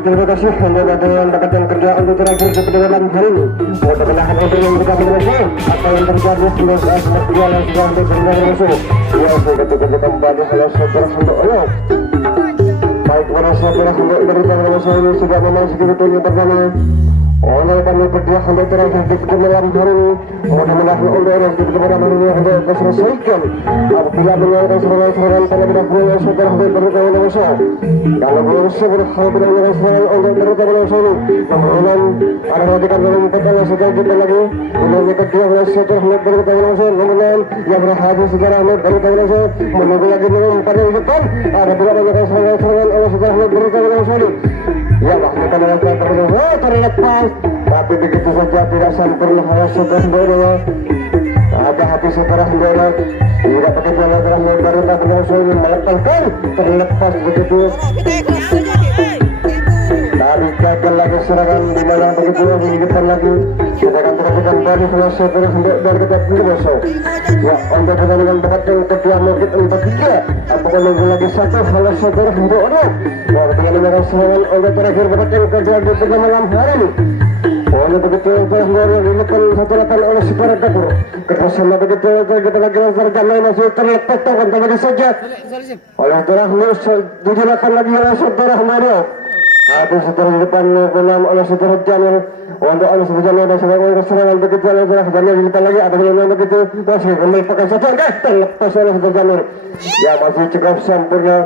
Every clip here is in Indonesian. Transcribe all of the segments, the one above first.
terima kasih Anda yang mendapatkan kerjaan untuk terakhir seperti malam hari ini. Mudah-mudahan untuk yang kita berhasil apa yang terjadi semoga semua berjalan sudah untuk berhasil. Ya, saya kembali oleh saudara hamba Allah. Baik para saudara hamba dari saya ini sudah memasuki waktunya pertama. Oleh kami berdua hamba terakhir di malam hari ini. Mudah-mudahan Allah yang di malam hari ini Anda selesaikan. Apabila mengenai serangan-serangan pada bidang saudara hamba berkata oleh saya. Kalau belum seberapa benar serangan Allah berkata oleh saya. Kemudian ada radikan dalam petala sedang kita lagi. Kemudian kedua oleh saudara hamba berkata oleh saya. Kemudian yang berhadir saudara hamba berkata oleh saya. Menunggu lagi dalam pada depan. Ada pula mengenai serangan-serangan oleh saudara hamba berkata oleh saya. Ya bahkan dalam terlepas. Tapi begitu saja tidak sempurna saudara hamba. Ada hati saudara hamba. Tidak begitu saudara hamba berkata oleh saya melepaskan terlepas begitu. Tadi gagal lagi serangan di mana begitu di depan lagi. Kita akan teruskan dari selesai terus dari kita besok. Ya, untuk pertandingan debat yang kedua mungkin 4-3. Apakah menunggu lagi satu selesai terus untuk orang. Ya, pertandingan serangan untuk terakhir debat yang kedua di tengah malam hari ini. Oleh begitu terus dilakukan satu lapan oleh Supara Dapur. Kerjasama begitu kita lagi terjadi masih terlepas tangan tangan saja. Oleh terakhir dilakukan lagi oleh Saudara Mario. Ada setelah di depan penam oleh saudara Jamil. Untuk oleh saudara Jamil dan serangan begitu oleh saudara Jamil di depan lagi. Ada yang begitu masih kembali pakai saja. Terlepas oleh saudara Jamil. Ya masih cukup sempurna.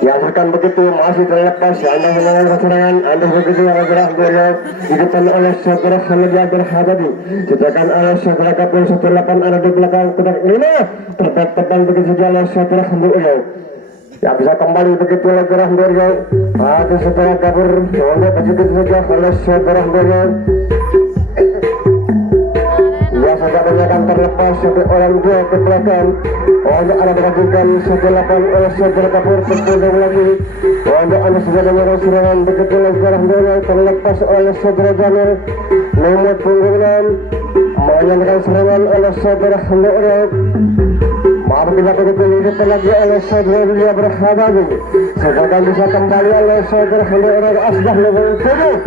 Ya akan begitu masih terlepas. Anda menangani serangan. Anda begitu saudara beliau di depan oleh saudara Khalid Berhabadi. Sedangkan oleh saudara Kapten 18 ada di belakang kotak 5. Tepat begitu saja oleh saudara beliau. Ya bisa kembali begitu oleh saudara beliau. Ada saudara kabur. Soalnya begitu saja oleh saudara beliau. Ya sudah akan terlepas satu orang dua ke belakang. Untuk ada berhasilkan 18 oleh saudara kabur terpundung lagi. Untuk ada sudah menyerang serangan begitu oleh saudara beliau terlepas oleh saudara Jamil. Nomor punggungan menyerang serangan oleh saudara beliau. Apabila begitu didepan lagi oleh saudara Lia Berhabadi. Sedangkan bisa kembali oleh saudara Khalid Asbah nomor 7.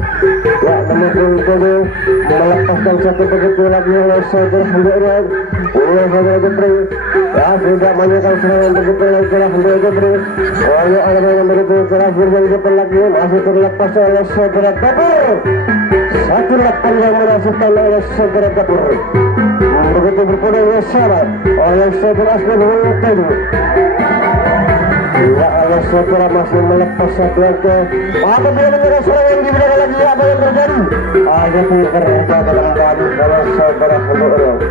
Ya nomor 7 melepaskan satu begitu lagi oleh saudara Khalid. Oleh saudara Gebri. Ya tidak menyerang serangan begitu oleh saudara Khalid Gebri. Oleh ada yang begitu terakhir yang didepan lagi masih terlepas oleh saudara Dapur. Satu lapan yang merasakan oleh saudara Dapur. Begitu berpuluh bersama oleh saudara Asbah nomor 7. Ya oleh saudara masih melepas satu ke. Apabila menyerang serangan di belakang lagi apa yang terjadi? Ada terjadi dalam badi oleh saudara Khalid.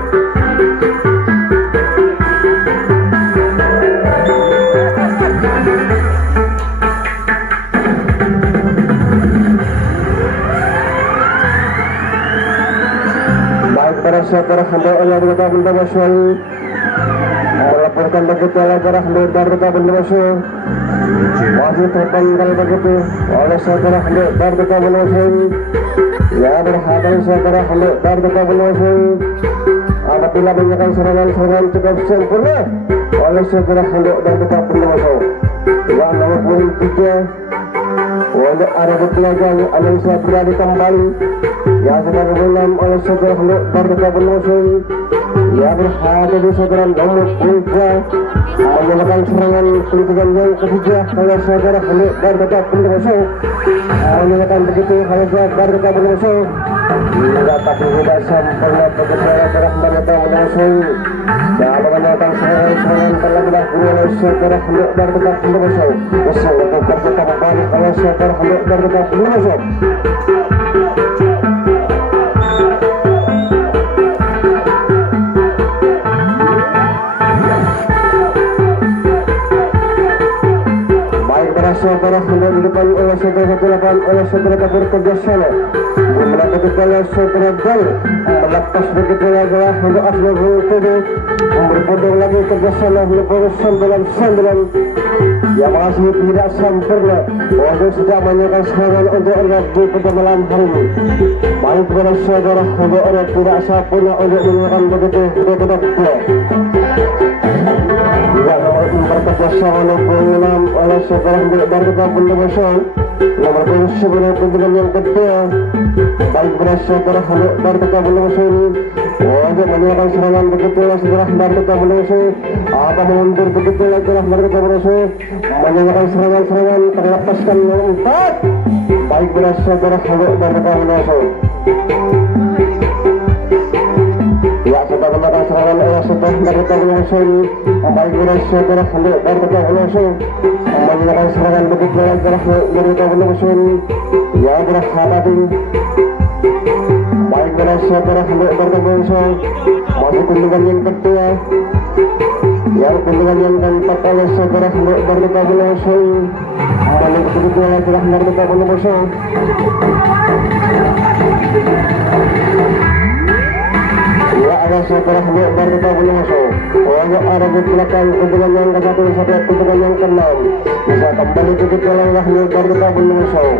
Para saudara hamba Allah berkata benda masyarakat melaporkan begitu oleh saudara hamba berkata benda masyarakat masih terpanggal begitu oleh saudara hamba berkata benda masyarakat. Ya berhadap saudara hamba berkata benda masyarakat. Apabila menyerang serangan cukup sempurna oleh saudara hamba berkata benda masyarakat. Ya nomor 3 untuk ada berpelajar yang saya berani kembali. Ya sedang menang oleh saudara Barca Benosoi. Ya berhati di saudara nomor 3 menyalakan serangan pelitikan yang ketiga oleh saudara Barca Benosoi. Menyalakan begitu oleh saudara Barca Benosoi. Tidak tapi tidak sempurna begitu oleh saudara Barca Benosoi. Dan menyalakan serangan terlebih dahulu oleh saudara Barca Benosoi. Sangat terbuka kembali oleh saudara Barca Benosoi. Saudara Khalid di depan oleh saudara 18 oleh saudara Kabur kerjasama melakukan oleh saudara Dal melepas begitu lagi untuk Asbah Tudu berpodong lagi kerjasama nomor 9 yang masih tidak sempurna untuk sudah menyerang serangan untuk Rabu pada malam hari ini. Baik kepada saudara Khalid tidak sempurna untuk menyerang begitu betul. Yang nomor 4 kerjasama nomor 6 oleh saudara Barca Benosoi. nomor polisi pertandingan yang kedua. Baik berhasil terhadap Barca Musuh. Wajib menyerang serangan begitu setelah Barca Musuh. Apa mundur begitu setelah Barca Musuh menyerang serangan terlepaskan nomor 4. Baik berhasil terhadap Barca Musuh. Ya sudah menyerang serangan setelah Barca Musuh. Baik berhasil terhadap Barca Musuh menyerang serangan begitu terhadap Barca Musuh. Ya berhasil baik berhasil terhadap Barca Musuh. Masih kunjungan yang kedua. Yang kunjungan yang keempat oleh saudara Barca Musuh. Balik kedua adalah Barca Musuh. Ya ada saudara Barca Musuh. Untuk ada di belakang kunjungan yang ke-1 sampai kunjungan yang ke-6. Bisa kembali ke dalam Barca Musuh.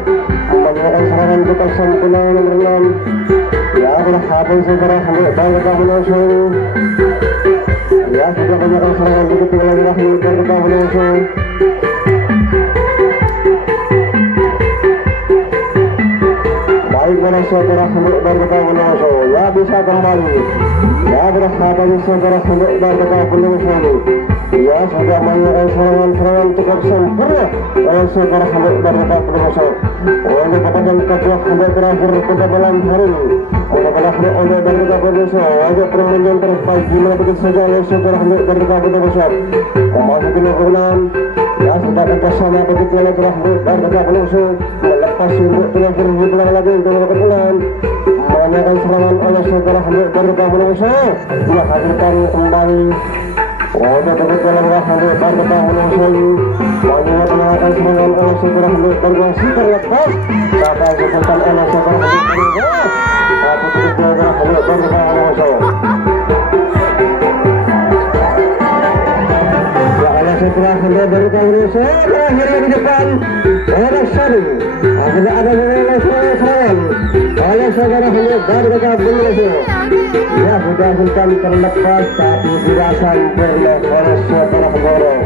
Menyerang serangan kita sempurna nomor 6. Ya adalah habis saudara Barca Musuh. Ya sudah menyerang serangan begitu lagi Barca Musuh. Baik berhasil terhadap Barca Musuh. Ya bisa kembali. Ya berhasil terhadap Barca Musuh. Ya sudah menyerang serangan cukup sempurna oleh terhadap Barca Musuh. Oleh kepada kedua terakhir pada malam hari ini. Mudah-mudahan oleh Barca Musuh wajib permainan terbaik gimana begitu saja oleh terhadap Barca Musuh. Memasuki kemenangan. Ya sudah bersama begitu oleh terhadap Barca Musuh melepas untuk terakhir hiburan lagi untuk kemenangan. Menyerang serangan oleh terhadap Barca Musuh. Dihadirkan kembali. Wajib begitu oleh terhadap Barca Musuh. Menyerang serangan oleh terhadap Barca terlepas. Dapat dilakukan oleh terhadap Barca. Tapi begitu terhadap Barca Musuh. Setelah hendak Barca Musuh terakhir di depan oleh Sani akhirnya ada oleh serangan oleh saudara Barca Musuh. Ya sudah bukan terlepas tapi tidak sempurna oleh saudara Musuh.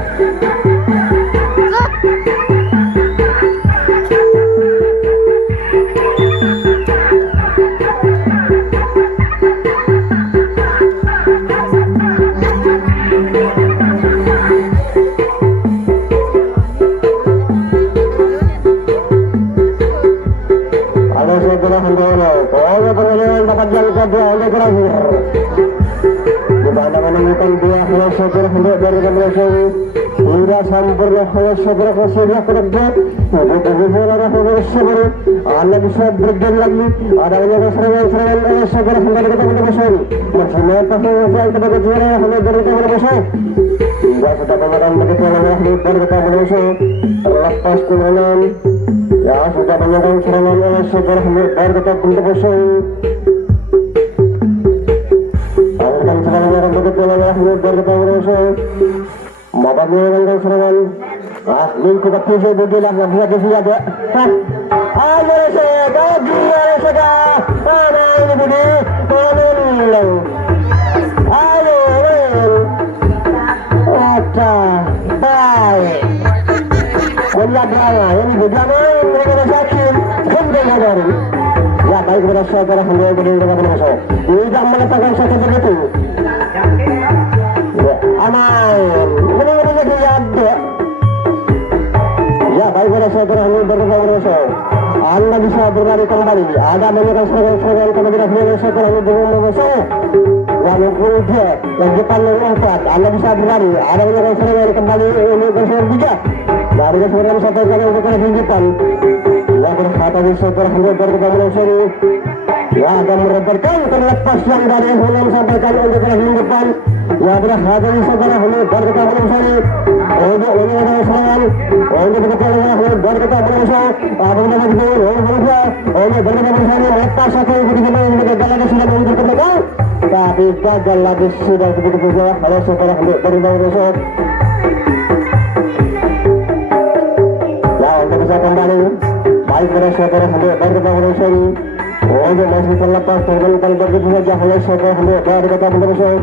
Oleh pengenalan dapat yang kedua oleh terakhir. Di mana menemukan dua oleh saudara Barca Musuh. Tidak sempurna oleh saudara Barca kedua. Begitu arah saudara Anda bisa berjalan lagi. Ada banyak serangan oleh saudara Barca Musuh. Masih mantap yang kepada juara oleh Barca Musuh. Tidak sudah mengatakan begitu oleh Barca Musuh. Terlepas kemenangan. Ya sudah menyerang serangan oleh saudara Barca Musuh. Akan serangan yang begitu oleh Barca Musuh. Mabat menyerang serangan. Lingkup kecil begini yang buat disiaga. Ayo saya, juara saya. Mana ini budi? Ayo, ada baik. Menjaga ini bagaimana mereka sakit. Hendak baru. Ya baik kepada saudara hendak Barca Musuh. Tidak meletakkan sakit begitu. Aman. Benar-benar dia ada. Ya baik kepada saudara Barca Musuh. Anda bisa berlari kembali. Ada menyerang serangan kemudian oleh saudara Barca Musuh. Yang kedua, yang depan yang 4. Anda bisa berlari. Ada menyerang serangan kembali oleh Barca 3. Dari seorang satu kali untuk kehidupan. Ya berkata di saudara Barca Musuh. Ya akan merebutkan terlepas yang dari Hulam sampaikan untuk kehidupan. Ya berkata di saudara Barca Musuh. Untuk menyerang serangan. Untuk berkata Barca Musuh. Apabila begitu, oleh Barca Musuh melepas satu kehidupan untuk gagal sudah untuk kemenangan. Tapi gagal lagi sudah begitu saja oleh saudara Barca Musuh. Untuk bisa kembali baik pada saudara Barca Musuh. Untuk masih terlepas terbentang begitu saja oleh saudara Barca Musuh.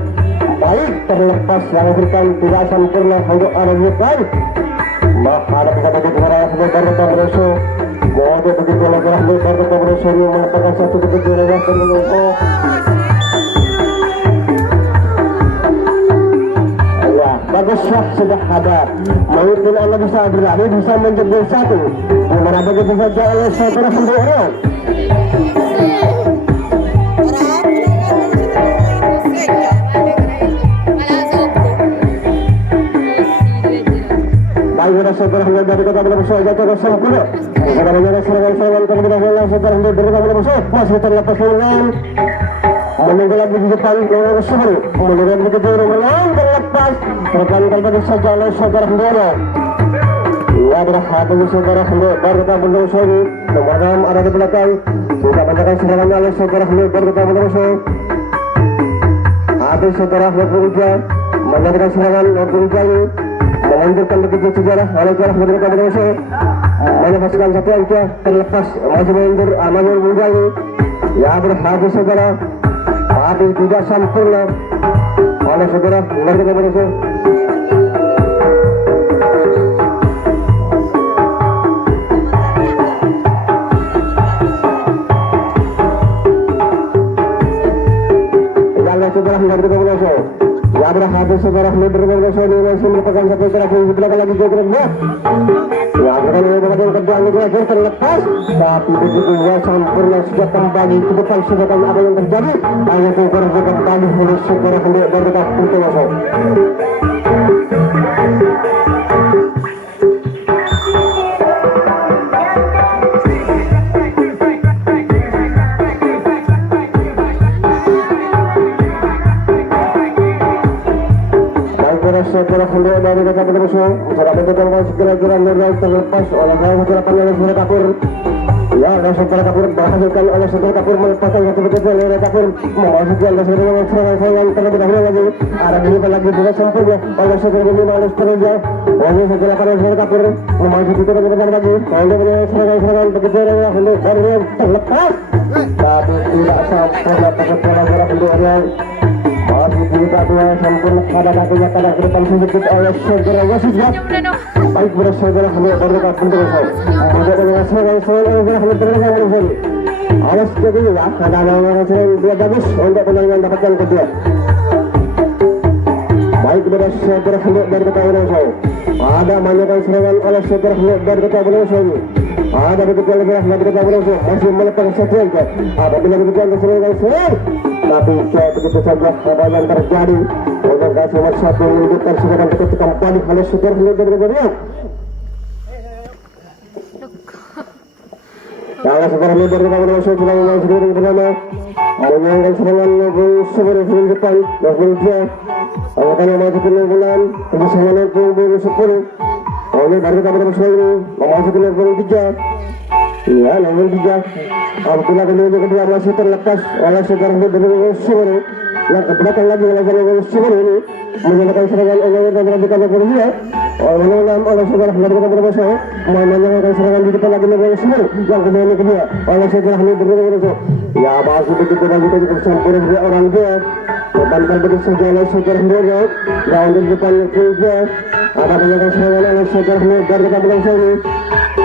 Baik terlepas yang berikan tidak sempurna untuk ada bukan. Menghadapi kepada juara Barca Musuh. saudara Hamid dari Kabupaten meletakkan satu kejuaraan yang terlalu. Baguslah sudah ada. Mungkin Allah bisa berlari, bisa menjebol satu. Mana begitu saja oleh saudara Hamid orang. Baik, saudara Hamid dari Kota Brebes jatuh sempurna. Sekarang serangan terlebih dahulu saudara Hamid dari Kota Brebes masih terlepas dengan menunggu lagi di depan nomor 10 menurut begitu nomor terlepas rekan kembali saja oleh saudara Hendoro ya berhati saudara Hendoro baru kita menusuk nomor 6 ada di belakang sudah menjaga serangannya oleh saudara Hendoro baru kita menusuk habis saudara Hendoro menjaga serangan Hendoro melanjutkan begitu sejarah oleh saudara Hendoro menusuk melepaskan satu angka terlepas masih menjadi ya berhati saudara tapi tidak sempurna oleh saudara mereka berhasil. Jalan saudara mereka berhasil. Ya berhasil saudara mereka berhasil ini masih merupakan satu terakhir di belakang lagi gerak. Ya mereka melakukan kerjaan itu terlepas tapi begitu ya sempurna sudah kembali ke depan sudah apa yang terjadi hanya kurang kembali oleh saudara Hamid dari Kabupaten Masuk. Saudara Hamid dari Kabupaten Masuk saudara menentukan segera-gera menaik terlepas oleh saudara Pangeran Saudara Kapur. Ya, oleh saudara Kapur berhasilkan oleh saudara Kapur melepaskan satu betul oleh Kapur memasuki oleh saudara serangan terlebih dahulu lagi ada dilipat lagi tidak sempurna oleh saudara Bima oleh saudara oleh saudara Pangeran Kapur memasuki terlebih dahulu lagi oleh serangan begitu oleh Hamid baru terlepas tapi tidak sempurna saudara Hamid masih tidak dua sempurna pada kakinya pada ke depan sedikit oleh saudara Wasidnya baik beras saudara Hamid dari Kabupaten Masuk ada dengan saudara Hamid dari Kabupaten Masuk alas kedua ada nama dia bagus untuk penanganan dapatkan kedua baik beras saudara Hamid dari Kabupaten Masuk ada menyampaikan serangan oleh saudara Hamid dari Kabupaten Masuk ada begitu oleh beras dari Kabupaten Masuk masih melepaskan satu angka apabila begitu anda serang tapi begitu saja apa yang terjadi untuk kasih nomor 1 menunjukkan serangan begitu kembali oleh saudara Hamid dari Kabupaten Kalau saudara Hamid dari Kabupaten Masuk sudah mulai sendiri pertama menyangkal serangan nomor 10 di depan nomor 2 akan memasuki bulan kebesaran nomor 10 oleh dari Kabupaten Masuk ini memasuki nomor 3 ya nomor 3 apabila kedua masih terlepas oleh saudara Hamid dari Sumur yang ke belakang lagi oleh saudara Sumur ini menyatakan serangan oleh saudara nomor 2 oleh saudara Hamid dari Kabupaten Masuk menyatakan serangan di depan lagi nomor Sumur yang kedua oleh saudara Hamid dari Kabupaten Masuk ya masih begitu lagi cukup sempurna dua orang dia Bantar begitu saja oleh saudara Hamid dan di depan kedua ada menyatakan serangan oleh saudara Hamid dari Kabupaten Masuk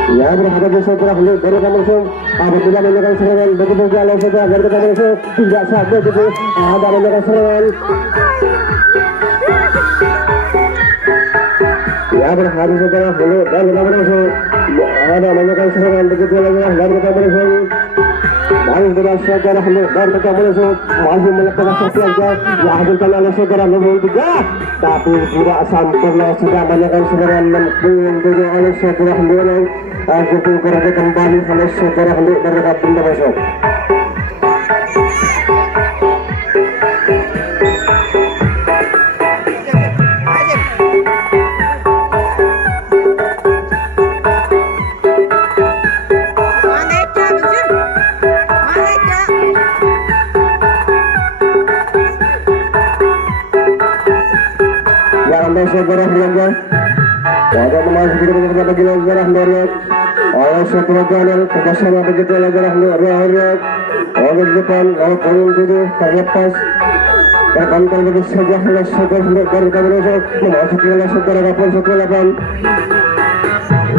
ya berhadapan saudara Hamid dari Kabupaten Masuk apabila menyatakan serangan begitu saja oleh saudara dari Kabupaten Masuk tidak sah begitu ada menyatakan serangan ya berhadapan saudara Hamid dari Kabupaten Masuk ada menyatakan serangan begitu saja dari Kabupaten Masuk baik beras saudara Hamid dari Kabupaten Masuk masih melepaskan satu angka dihasilkan oleh saudara nomor 3 tapi tidak sempurna sudah menyatakan serangan menunggu oleh saudara Hamid akhirnya kerja kembali oleh saudara Hamid dari Kabupaten Masuk. Saudara Hamid pada memasuki kepada bagi saudara Hamid oleh saudara Janel kerjasama begitu oleh saudara Hamid oleh depan oleh poin 7 terlepas terpantul begitu saja oleh saudara Hamid dari Kabupaten Masuk memasuki oleh saudara Kapol 18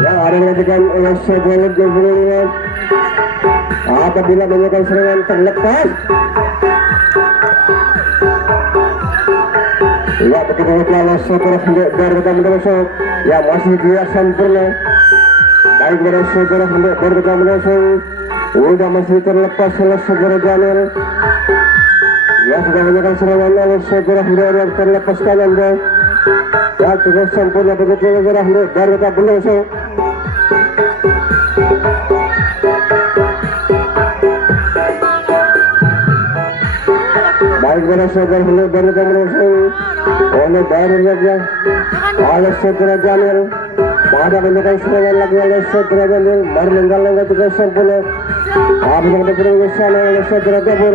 ya ada yang dilakukan oleh saudara Hamid apabila melakukan serangan terlepas. Ya begitu saja setelah hendak berdekat menusuk, ya masih dia sempurna. Baik dari segera hendak berdekat menusuk, udah masih terlepas oleh segera Jamil. Ya sudah melakukan serangan oleh segera hendak terlepas kanan dia. Ya cukup sempurna begitu segera hendak berdekat menusuk. Baik dari segera hendak berdekat menusuk. Oleh dari saja oleh segera Jamil pada melakukan serangan lagi oleh segera Jamil meninggal lagi juga sempurna. Apa yang bergerak sana oleh segera Gabur.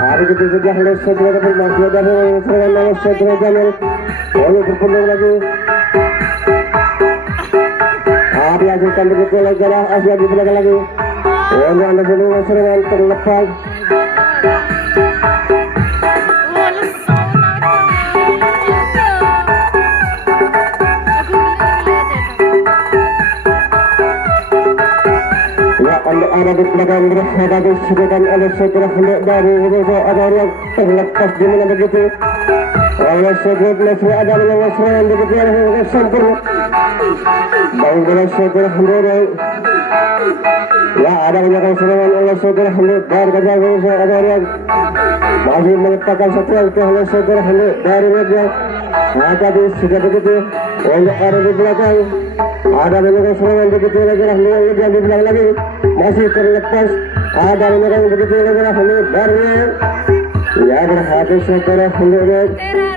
Hari itu juga oleh segera Gabur masih ada serangan oleh segera Jamil. Oleh berpeluang lagi. Apa yang akan begitu lagi lah Asia di belakang lagi. Oleh anda semua serangan terlepas. Ada di belakang berada disebutkan oleh segera hendak dari ada yang terlepas di mana begitu oleh segera masih ada melawan serangan begitu yang sempurna. Baik oleh segera hendak ya ada melakukan serangan oleh segera hendak dari ada yang masih melepaskan satu langkah oleh segera hendak dari media. Tadi sudah begitu oleh ada di belakang ada melakukan serangan begitu lagi yang di belakang lagi masih terlepas ada melakukan begitu lagi dari ya berhati segera hendak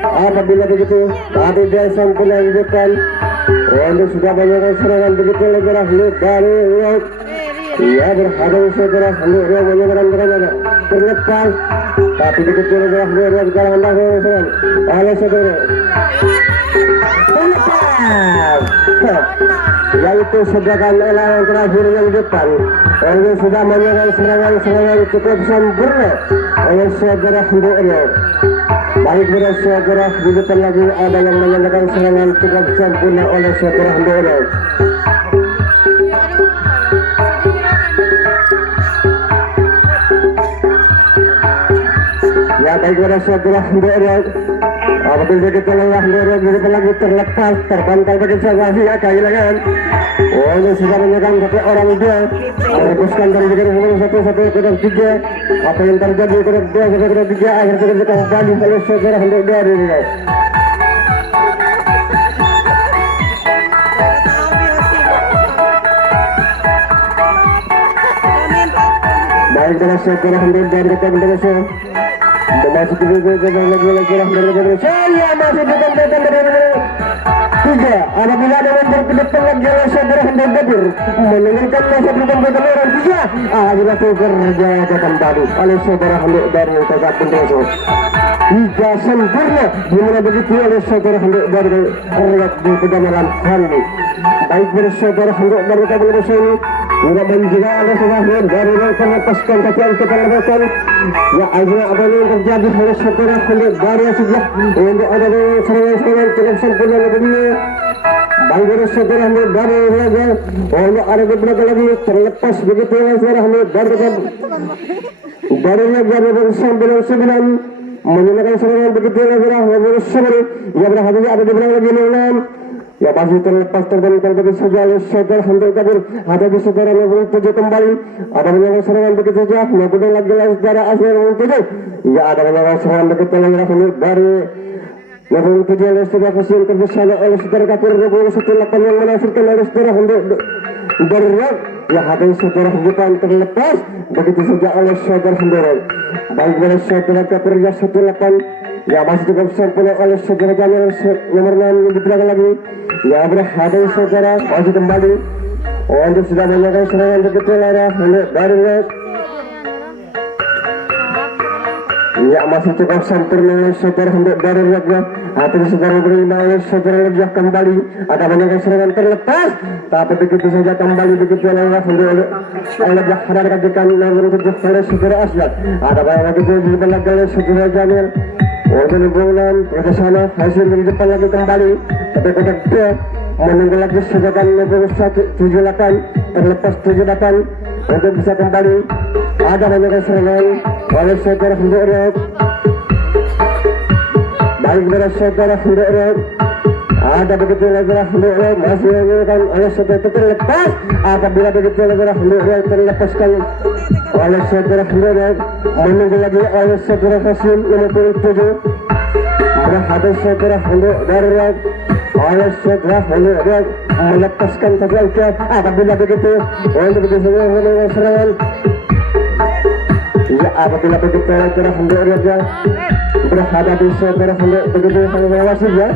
apabila begitu tapi dia sempurna di depan untuk sudah melakukan serangan begitu lagi dari ya berhati segera hendak melakukan serangan terlepas tapi begitu lagi dari jalan serangan oleh segera yaitu sedangkan yang terakhir yang depan oleh sudah melakukan serangan cukup sempurna oleh segera hendaknya. Baik dari segera di depan lagi ada yang melakukan serangan cukup sempurna oleh segera hendaknya. Ya baik dari segera hendaknya. Apabila kita lelah dari lagi terlepas terbantai begitu saja ya kehilangan. Oleh sudah menyerang satu orang dia merebuskan dari kedua satu kedua tiga. Apa yang terjadi kedua kedua tiga akhirnya kita kembali oleh segera hendak dari guys. Baik dari segera hendak dari kita berdoa. Masih lagi saya masih tiga apabila ada yang berkedepan lagi oleh segera hendak Gabur meninggalkan masa berkedepan orang tiga akhirnya kerja akan baru oleh segera hendak dari yang tegak pendoso tiga sempurna dimana begitu oleh segera hendak dari rakyat di kedamaran hari baik bersegera hendak dari pendoso ini tidak menjaga oleh segera dari mereka melepaskan kacian kita lebakan ya akhirnya apa yang terjadi oleh segera hendak dari sejak untuk ada serangan-serangan cukup sempurna lebih baik dari segera hendak dari raja untuk ada di belakang lagi terlepas begitu oleh segera hendak dari raja dari 99 menyalakan serangan begitu oleh segera hendak ya berhati ada di belakang lagi 06 ya masih terlepas terbentang begitu saja oleh segera hendak Gabur ada di segera nomor 7 kembali ada menyalakan serangan begitu saja kemudian lagi secara asli nomor 7 ya ada menyalakan serangan begitu oleh dari nomor 7 oleh segera kesin terbesar oleh segera Gabur nomor 18 yang menafsirkan oleh segera hendak dari ya ada segera depan terlepas begitu saja oleh segera hendak baik oleh segera Gabur ya 18 ya masih cukup sempurna oleh segera Jamil nomor 6 di belakang lagi ya berhati segera masih kembali untuk sudah melakukan serangan begitu lara dari ya masih cukup sempurna oleh segera hendak dari raja atau segera berlima oleh segera raja kembali ada melakukan serangan terlepas tapi begitu saja kembali begitu oleh jahat katakan nomor 7 oleh segera Asyad ada banyak lagi di belakang oleh segera Jamil Organ bulan ke sana hasil di depan lagi kembali tapi kotak dia menunggu lagi sekitar nomor 78 terlepas 78 untuk bisa kembali. Ada banyak serangan oleh saudara Hendrik. Baik dari saudara Hendrik. Ada begitu lagi Hendrik masih menginginkan oleh saudara terlepas. Apabila begitu lagi Hendrik terlepaskan oleh saudara Hendrik, menunggu lagi oleh saudara Hasim 57. Berhadap saudara Hendrik darurat oleh saudara Hendrik melepaskan satu angkat. Apabila begitu untuk begitu serangan. Ya, apabila begitu saudara Hendrik berhadap saudara Hendrik begitu sangat mengawasi ya.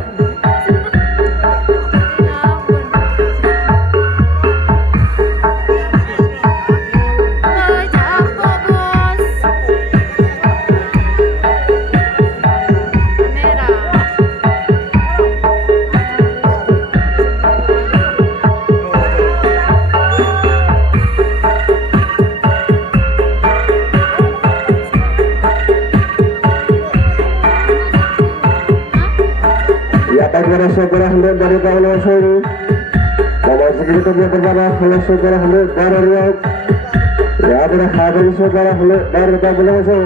Saudara Hendrik dari tahun lalu bahwa segitu dia berbara oleh saudara Hendrik dari Riau ya berhadir saudara Hendrik dari tahun lalu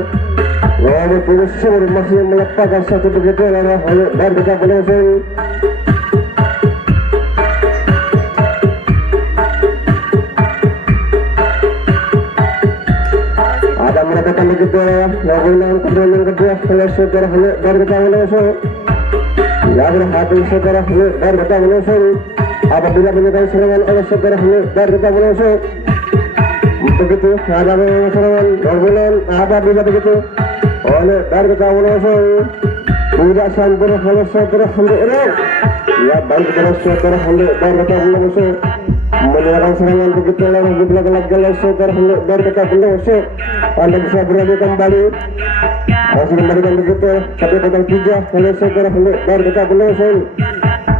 lalu Pusur masih melepaskan satu begitu oleh Hendrik dari tahun lalu. Ada mendapatkan begitu lalu yang kedua oleh saudara Hendrik dari tahun lalu. Ya berhati saudara Hendrik dari tahun lalu. Apabila menyerang serangan oleh saudara Hendrik dari tahun lalu. Begitu ada serangan berbulan. Apabila begitu oleh dari tahun lalu tidak sampai oleh saudara Hendrik. Ya baik dari saudara Hendrik dari tahun lalu menyerang serangan begitu lalu di belakang saudara Hendrik dari tahun lalu. Anda bisa berada kembali. Masih kembalikan begitu tapi total 3 oleh saudara Hendrik dari tahun lalu.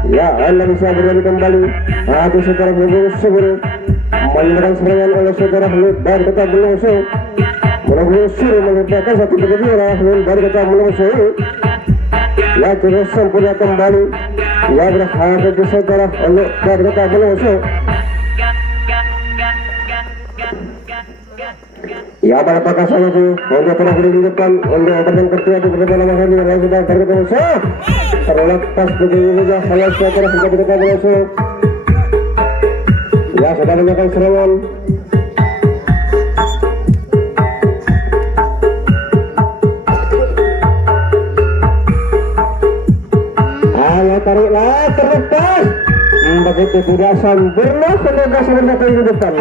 Ya Anda bisa berada kembali. Atau saudara Hendrik segera menyerang serangan oleh saudara Hendrik dari tahun lalu. Menyusur merupakan satu begitu dari tahun lalu. Ya terus sempurna kembali. Ya berhati saudara Hendrik dari tahun lalu. Ya pada pakai itu untuk terakhir di depan untuk opening kedua di depan nama kami yang sudah terlepas terlepas begini saja kalau saudara sudah terlepas ya sudah menyatakan serangan ayo tariklah terlepas begitu tidak sempurna semoga di depan.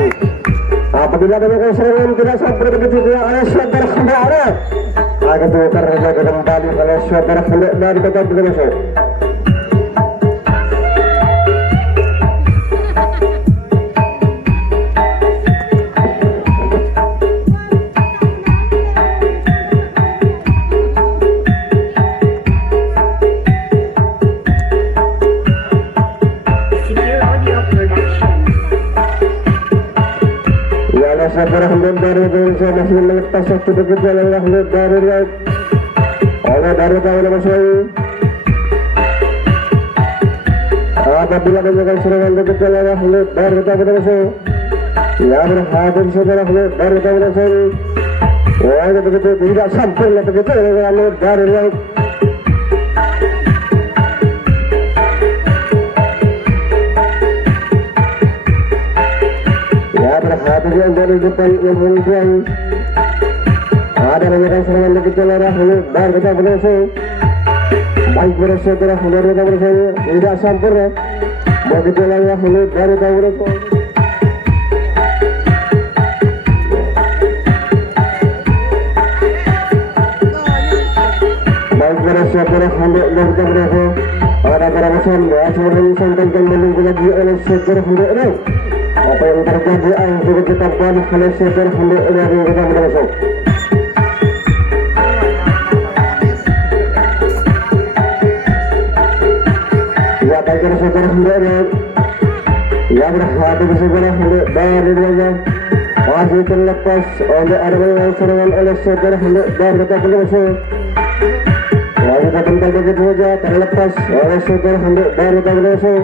Apabila ada serangan tidak sampai begitu dia oleh saudara Hendrik akan tukar menjaga kembali oleh saudara Hendrik dari kota Indonesia. Saudara Hendrik dari Indonesia masih melepas satu begitu oleh Hendrik dari Riau oleh dari tahun lalu. Apabila menyerang serangan begitu oleh Hendrik dari tahun lalu. Ya berhadir saudara Hendrik dari tahun lalu. Wah begitu tidak sampai begitu oleh Hendrik dari Riau. Berhati yang dari depan yang kemudian ada menyerang serangan begitu lerah dari kita berhasil baik berhasil dari kita berhasil tidak sempurna begitu lerah dari kita berhasil baik berhasil dari kita berhasil ada gerakan berhasil menyampaikan menunggu lagi oleh saudara Hendrik. Apa yang terjadi akhirnya kita balik oleh saudara Hendrik dari kita berhasil. Ya baik dari saudara Hendrik. Ya berhati saudara Hendrik dari dia masih terlepas oleh ada serangan oleh saudara Hendrik dari kita berhasil. Lalu kita kembali begitu saja terlepas oleh saudara Hendrik dari kita berhasil.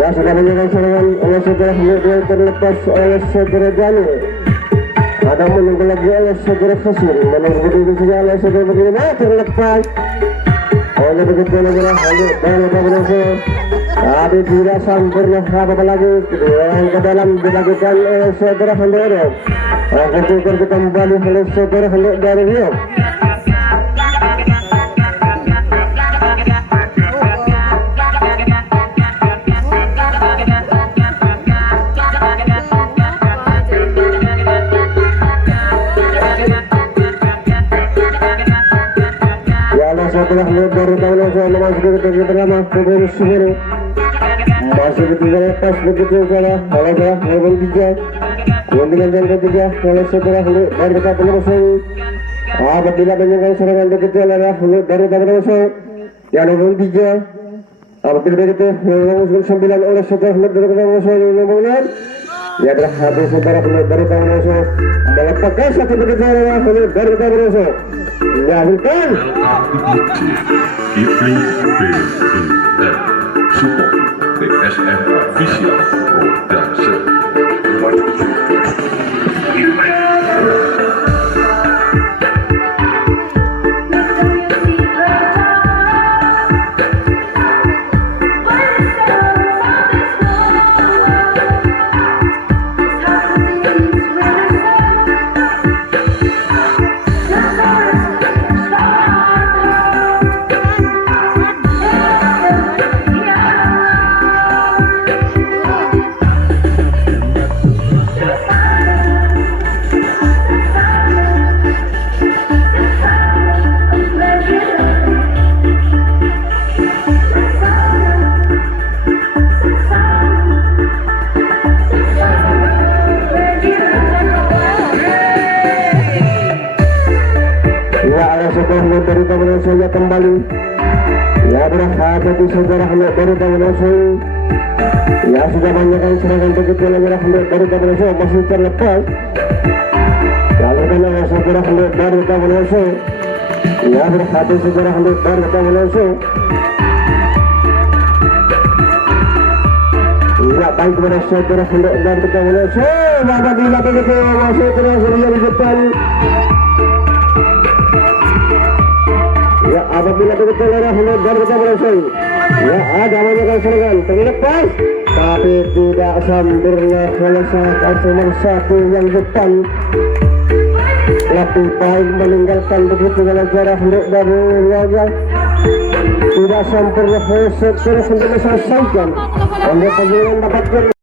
Ya sudah menjaga serangan oleh saudara Hendak terlepas oleh saudara Jani. Ada menunggu lagi oleh saudara Fasir. Menunggu dulu saja oleh saudara Begini terlepas. Oleh begitu adalah Hendak dan berhasil. Tapi tidak sempurna apa lagi yang ke dalam dilakukan oleh saudara Hendak. Akan tukar kembali oleh saudara Hendak dari Rio. Setelah dari tahun saya memasuki ke pertama kemudian sendiri masih ketiga lepas begitu saja kalau dah level 3 kemudian yang ketiga kalau setelah dari dekat penerusan apabila menyerang serangan begitu adalah dari penerusan yang level 3 apabila begitu level 9 oleh setelah dari penerusan yang level ya adalah habis setelah dari penerusan melepaskan satu begitu adalah dari penerusan ya bukan Kipling BER Support TSM Official Production. Dari tangan saya kembali ya bersahabat di saudara Hendak dari tangan saya ya sudah banyak yang serangan begitu saudara Hendak dari tangan saya masih terlepas lalu karena saudara Hendak dari tangan saya ya bersahabat saudara Hendak dari tangan saya ya baik kepada saudara Hendak dari tangan saya apabila begitu masih terus di depan. Ya apabila begitu adalah Hendak dari kita berhasil ya ada banyak serangan terlepas tapi tidak sempurna oleh nomor 1 yang depan lebih baik meninggalkan begitu dalam cara Hendak dari Riaga tidak sempurna terus untuk diselesaikan oleh pemain dapatkan